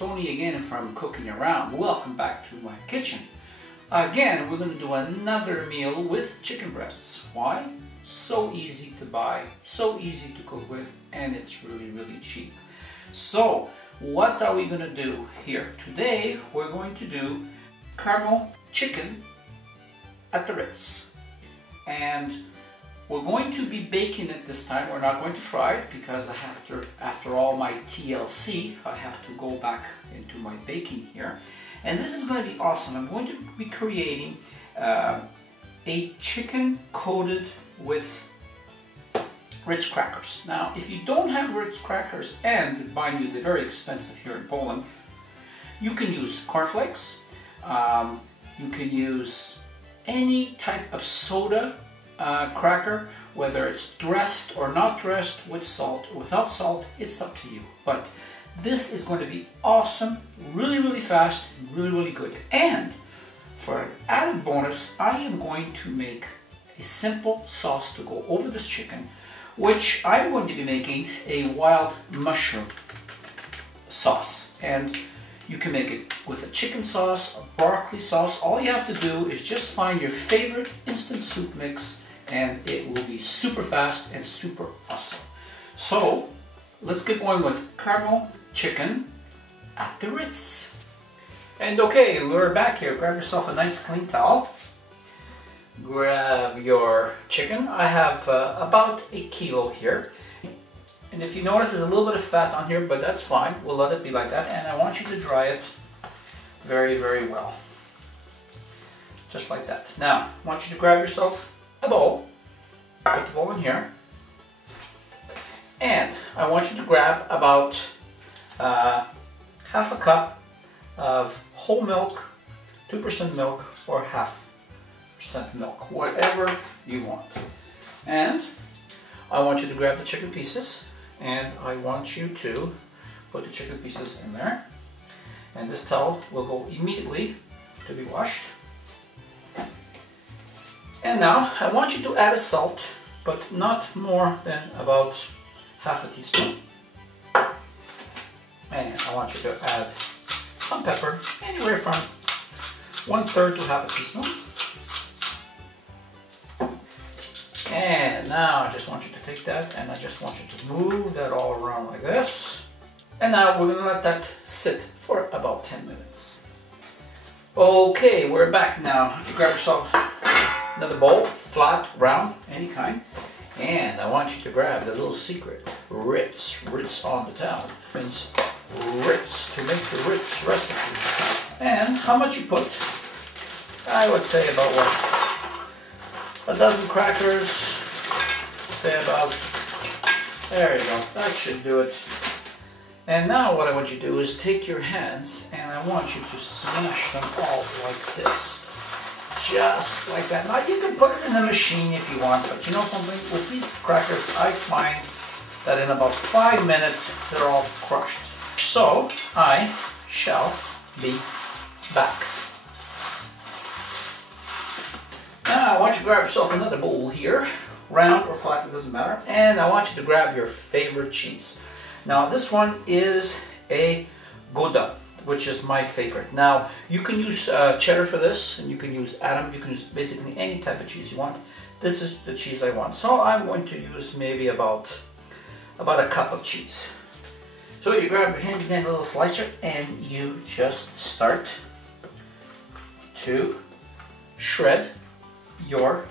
Tony again from Cooking Around. Welcome back to my kitchen. Again, we're going to do another meal with chicken breasts. Why? So easy to buy, so easy to cook with, and it's really, really cheap. So, what are we going to do here? Today, we're going to do Carmo chicken at the Ritz. And we're going to be baking it this time. We're not going to fry it because after all my TLC, I have to go back into my baking here. And this is going to be awesome. I'm going to be creating a chicken coated with Ritz Crackers. Now, if you don't have Ritz Crackers, and mind you, they're very expensive here in Poland, you can use cornflakes. You can use any type of soda cracker, whether it's dressed or not dressed, with salt or without salt, it's up to you. But this is going to be awesome, really, really fast, really, really good. And for an added bonus, I am going to make a simple sauce to go over this chicken, which I'm going to be making a wild mushroom sauce. And you can make it with a chicken sauce, a broccoli sauce. All you have to do is just find your favorite instant soup mix, and it will be super fast and super awesome. So let's get going with Carmo chicken at the Ritz. And okay, we're back here. Grab yourself a nice clean towel. Grab your chicken. I have about 1 kilo here. And if you notice, there's a little bit of fat on here, but that's fine. We'll let it be like that. And I want you to dry it very, very well. Just like that. Now, I want you to grab yourself a bowl. Put the bowl in here. And I want you to grab about half a cup of whole milk, 2% milk, or 0.5% milk, whatever you want. And I want you to grab the chicken pieces, and I want you to put the chicken pieces in there. And this towel will go immediately to be washed. And now I want you to add a salt, but not more than about 1/2 teaspoon. And I want you to add some pepper, anywhere from 1/3 to 1/2 teaspoon. And now I just want you to take that and I just want you to move that all around like this. And now we're going to let that sit for about 10 minutes. Okay, we're back now. You grab yourself another bowl, flat, round, any kind. And I want you to grab the little secret, Ritz on the town. Means Ritz, to make the Ritz recipe. And how much you put? I would say about what? 12 crackers, say about, there you go, that should do it. And now what I want you to do is take your hands and I want you to smash them all like this. Just like that. Now you can put it in the machine if you want, but you know something? With these crackers, I find that in about 5 minutes, they're all crushed. So, I shall be back. Now, I want you to grab yourself another bowl here, round or flat, it doesn't matter. And I want you to grab your favorite cheese. Now, this one is a Gouda, which is my favorite. Now, you can use cheddar for this, and you can use Adam, you can use basically any type of cheese you want. This is the cheese I want. So I'm going to use maybe about 1 cup of cheese. So you grab your handy dandy little slicer and you just start to shred your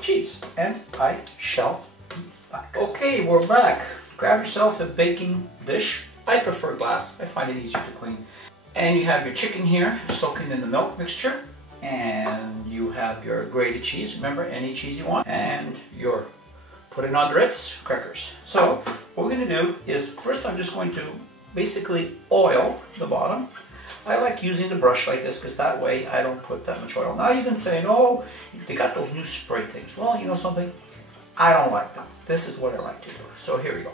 cheese. And I shall be back. Okay, we're back. Grab yourself a baking dish. I prefer glass, I find it easier to clean. And you have your chicken here, soaking in the milk mixture. And you have your grated cheese, remember, any cheese you want. And you're putting on the Ritz crackers. So, what we're going to do is, first I'm just going to basically oil the bottom. I like using the brush like this, because that way I don't put that much oil. Now you can say, no, they got those new spray things. Well, you know something? I don't like them. This is what I like to do. So here we go.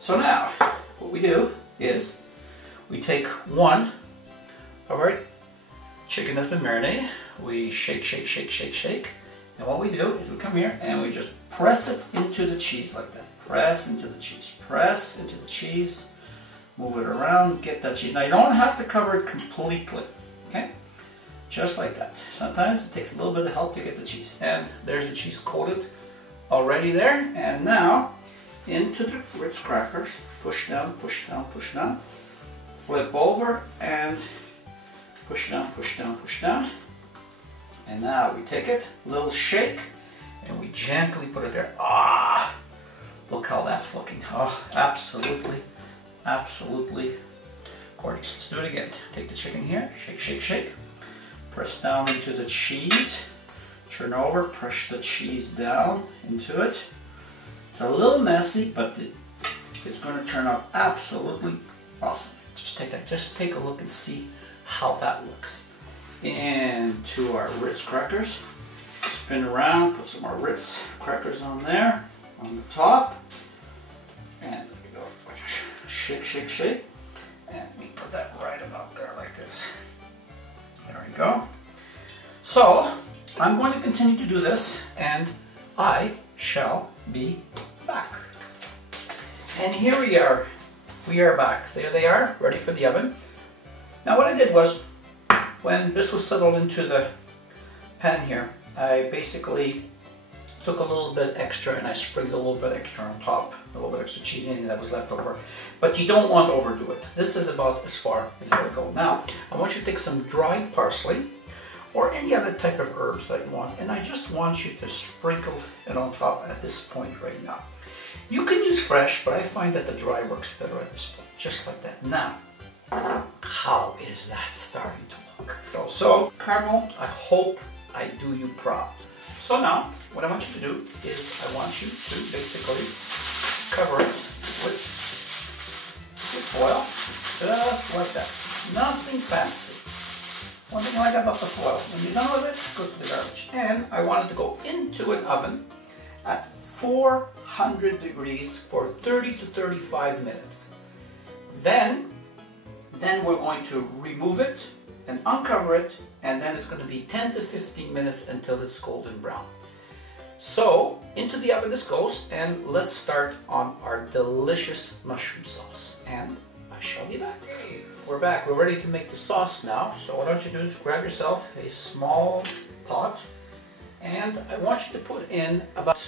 So now, what we do is we take one of our chicken that's been marinated. We shake, shake, shake, shake, shake. And what we do is we come here and we just press it into the cheese like that. Press into the cheese. Press into the cheese Move it around, get that cheese. Now you don't have to cover it completely, okay? Just like that. Sometimes it takes a little bit of help to get the cheese. And there's the cheese coated already there. And now into the Ritz Crackers. Push down, push down, push down. Flip over and push down, push down, push down. And now we take it, little shake, and we gently put it there. Ah, look how that's looking. Oh, absolutely, absolutely gorgeous. Let's do it again. Take the chicken here, shake, shake, shake. Press down into the cheese. Turn over, push the cheese down into it. It's a little messy, but it's going to turn out absolutely awesome. Just take a look and see how that looks. Into our Ritz Crackers. Spin around, put some more Ritz Crackers on there, on the top. And there we go. Shake, shake, shake. And we put that right about there like this. There we go. So, I'm going to continue to do this, and I shall be back. And here we are. We are back. There they are, ready for the oven. Now what I did was, when this was settled into the pan here, I basically took a little bit extra and I sprinkled a little bit extra on top, a little bit extra cheese, anything that was left over. But you don't want to overdo it. This is about as far as I would go. Now, I want you to take some dried parsley or any other type of herbs that you want, and I just want you to sprinkle it on top at this point right now. You can use fresh, but I find that the dry works better at this point, just like that. Now, how is that starting to look? So, Carmo, I hope I do you proud. So now, what I want you to do is I want you to basically cover it with foil, just like that. Nothing fancy. One thing I like about the foil, when you're done with it, go to the garbage. And I want it to go into an oven at 400 degrees for 30 to 35 minutes. Then we're going to remove it and uncover it, and then it's going to be 10 to 15 minutes until it's golden brown. So into the oven this goes, and let's start on our delicious mushroom sauce, and I shall be back. Okay, we're back. We're ready to make the sauce now. So what I want you to do is grab yourself a small pot, and I want you to put in about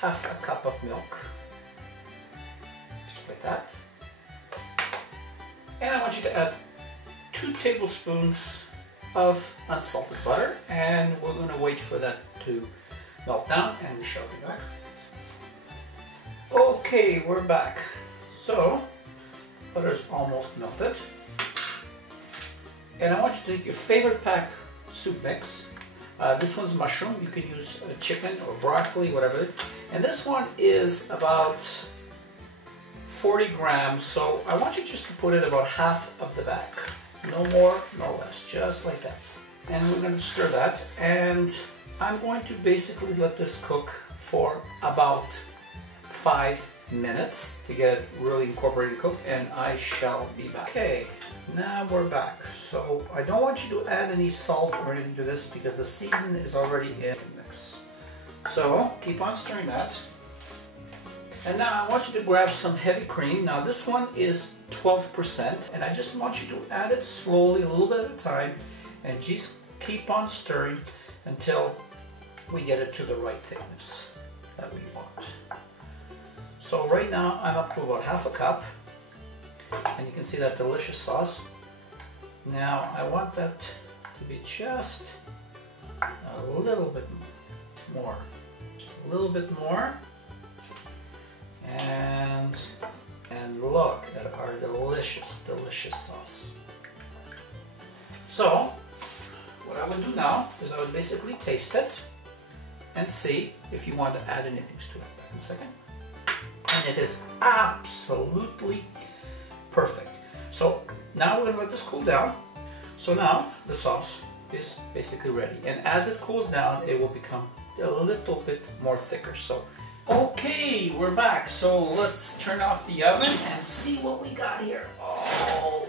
half a cup of milk, just like that. And I want you to add 2 tablespoons of unsalted butter, and we're going to wait for that to melt down, and we shall be back. Okay, we're back. So, butter's almost melted. And I want you to take your favorite pack soup mix. This one's mushroom. You can use chicken or broccoli, whatever. And this one is about 40 grams, so I want you just to put in about half of the bag. No more, no less, just like that. And we're going to stir that, and I'm going to basically let this cook for about 5 minutes to get it really incorporated cooked, and I shall be back. Okay, now we're back. So I don't want you to add any salt or anything to this because the season is already in the mix. So keep on stirring that. And now I want you to grab some heavy cream. Now this one is 12%, and I just want you to add it slowly, a little bit at a time, and just keep on stirring until we get it to the right thickness that we want. So right now I'm up to about half a cup, and you can see that delicious sauce. Now I want that to be just a little bit more, just a little bit more. And look at our delicious, delicious sauce. So, what I would do now is I would basically taste it and see if you want to add anything to it. In a second. And it is absolutely perfect. So now we're going to let this cool down. So now the sauce is basically ready. And as it cools down, it will become a little bit more thicker. So okay, we're back. So let's turn off the oven and see what we got here. Oh,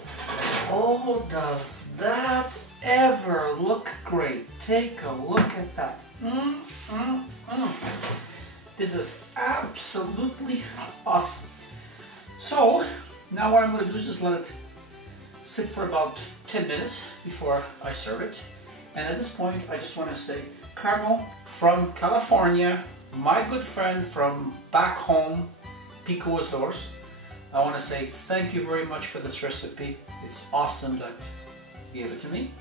does that ever look great? Take a look at that. This is absolutely awesome. So Now what I'm going to do is just let it sit for about 10 minutes before I serve it. And at this point, I just want to say, Carmo from California, my good friend from back home, Pico Azores, I want to say thank you very much for this recipe. It's awesome that you gave it to me.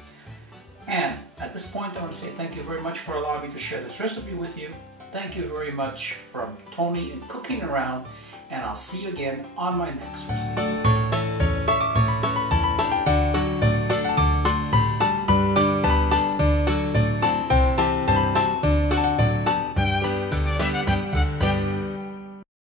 And at this point, I want to say thank you very much for allowing me to share this recipe with you. Thank you very much from Tony and Cooking Around, and I'll see you again on my next recipe.